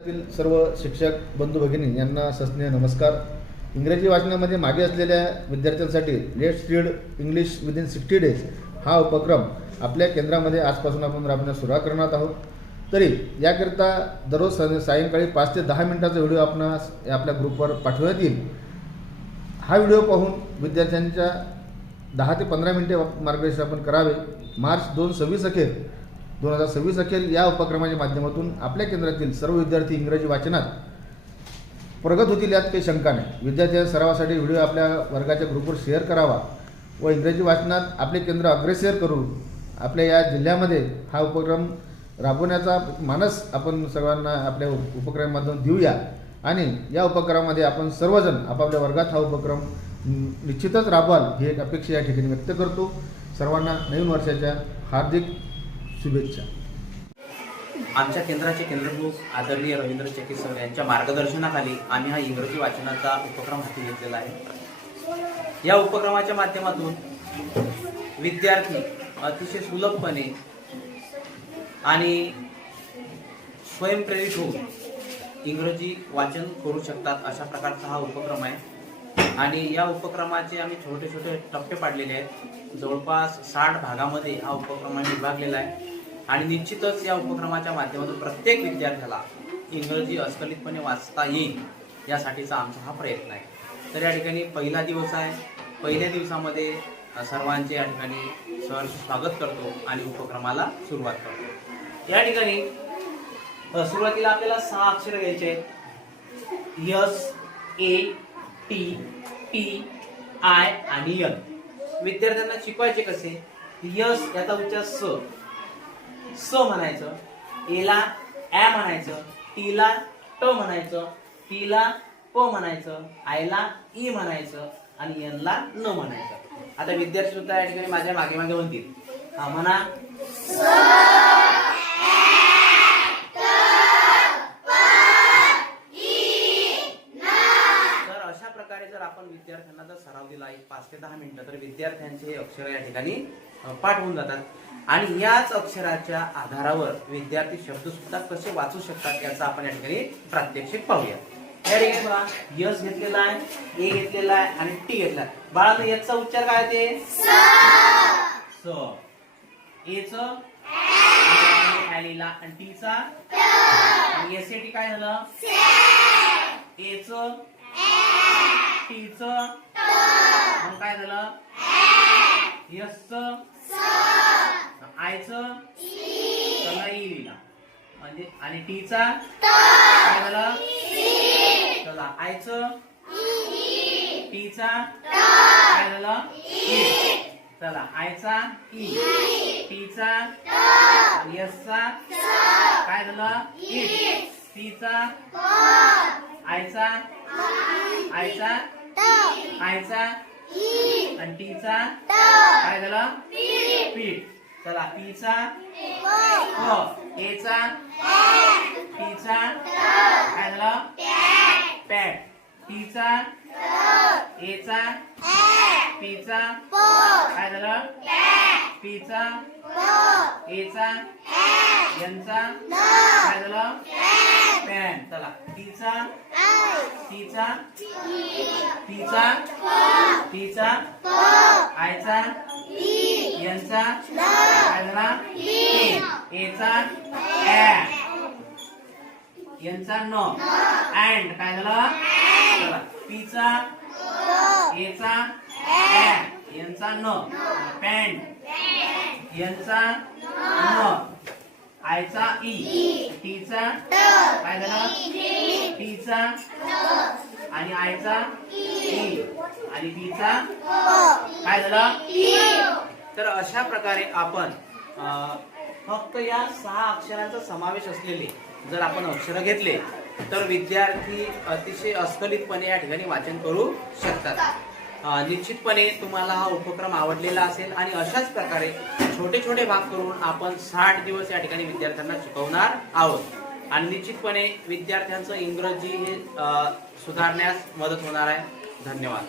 सर्व शिक्षक बंधू भगिनी यांना सस्नेह नमस्कार. इंग्रजी वाचनामध्ये मागे असलेल्या विद्यार्थ्यांसाठी let's read English within 60 days हा उपक्रम आपल्या केंद्रामध्ये आजपासून आपण राबवण्यास सुरुवात करणार आहोत. तरी याकरिता दररोज सायंकाळी 5 ते 10 मिनिटाचा व्हिडिओ आपणास आपल्या ग्रुपवर पाठवण्यात येईल. हा व्हिडिओ पाहून विद्यार्थ्यांच्या 10 ते 15 मिनिटे मार्गदर्शन आपण करावे. मार्च 2026 अखेर या उपक्रमाच्या माध्यमातून आपल्या केंद्रातील सर्व विद्यार्थी इंग्रजी वाचनात प्रगत होतील यात काही शंका नाही. विद्यार्थ्यांच्या सरावासाठी व्हिडिओ आपल्या वर्गाच्या ग्रुपवर शेअर करावा व इंग्रजी वाचनात आपले केंद्र अग्रेसर करून आपल्या या जिल्ह्यामध्ये हा उपक्रम राबवण्याचा मानस आपण सर्वांना आपल्या उपक्रमामधून देऊया आणि या उपक्रमामध्ये आपण सर्वजण आपापल्या वर्गात हा उपक्रम निश्चितच राबवाल ही एक अपेक्षा या ठिकाणी व्यक्त करतो. सर्वांना नवीन वर्षाच्या हार्दिक शुभेच्छा. आमच्या केंद्राचे केंद्रप्रमुख आदरणीय रवींद्र चकी सर यांच्या मार्गदर्शनाखाली आम्ही हा इंग्रजी वाचनाचा उपक्रम हाती घेतलेला आहे. या उपक्रमाच्या माध्यमातून विद्यार्थी अतिशय सुलभपणे आणि स्वयंप्रेरित होऊन इंग्रजी वाचन करू शकतात अशा प्रकारचा हा उपक्रम आहे. आणि या उपक्रमाचे आम्ही छोटे छोटे टप्पे पाडलेले आहेत. जवळपास 60 भागामध्ये हा उपक्रम विभागलेला आहे आणि निश्चितच या उपक्रमाच्या माध्यमातून प्रत्येक विद्यार्थ्याला इंग्रजी अस्खलितपणे वाचता येईल यासाठीचा आमचा हा प्रयत्न आहे. तर या ठिकाणी पहिला दिवस आहे. पहिल्या दिवसामध्ये सर्वांचे या ठिकाणी सहर्ष स्वागत करतो आणि उपक्रमाला सुरुवात करतो. या ठिकाणी सुरुवातीला आपल्याला 6 अक्षर घ्यायचे आहेत. Yes, A, T, P, I आणि एन. विद्यार्थ्यांना शिकवायचे कसे? यस याचा उच्चार स म्हणायचं, एला ऍ म्हणायचं, टीला ट म्हणायचं, पीला प म्हणायचं, आयला ई म्हणायचं आणि एनला न म्हणायचं. आता विद्यार्थी सुद्धा या ठिकाणी माझ्या मागे मागे म्हणतील. हा म्हणा. जर आपण विद्यार्थ्यांना जर सराव दिला 5 ते 10 मिनिटं तर विद्यार्थ्यांचे अक्षर या ठिकाणी पाठ होऊन जातात आणि याच अक्षराच्या आधारावर विद्यार्थी शब्द सुद्धा कसे वाचू शकतात याचा आपण या ठिकाणी प्रात्यक्षिक पाहूया. या ठिकाणी बघा, यस घेतलेला आहे, ए घेतलेला आहे आणि टी घेतला आहे. बाळांनो याचा उच्चार काय ते स. एचं लिहिला आणि टीचा आणि एस टी काय झालं? एचं टीचं मग काय झालं? यसचं आयचं त्याला ई लिहिला म्हणजे आणि टीचा काय झालं? चला आयचं टीचा काय झालं? ई. चला आयचा ई, टीचा यसचा काय झालं? ई. टीचा आयचा आणि टीचा काय झालं? पीठ. चला पीचा प, एचा टीचा काय झालं? पॅट. टीचा एचा पीचा काय झालं? पीचा एचा यांचा काय झालं? पॅन. चला टीचा टीचा टीचा टीचा आयचा यांचा काय झाला? एचा ऍ यांचा न अँड काय झालं? चला पीचा एचा ऍ यांचा न पॅन्ट यांचा न आयचा ई, टीचा काय झालं? टीचा आणि आयचा ई आणि बीचा काय झालं? तर अशा प्रकारे आपण फक्त या 6 अक्षरांचा समावेश असलेले जर आपण अक्षर घेतले तर विद्यार्थी अतिशय अस्खलितपणे या ठिकाणी वाचन करू शकतात. निश्चितपणे तुम्हाला हा उपक्रम आवडलेला असेल आणि अशाच प्रकारे छोटे छोटे भाग करून आपण 60 दिवस या ठिकाणी विद्यार्थ्यांना शिकवणार आहोत आणि निश्चितपणे विद्यार्थ्यांचं इंग्रजी हे सुधारण्यास मदत होणार आहे. धन्यवाद.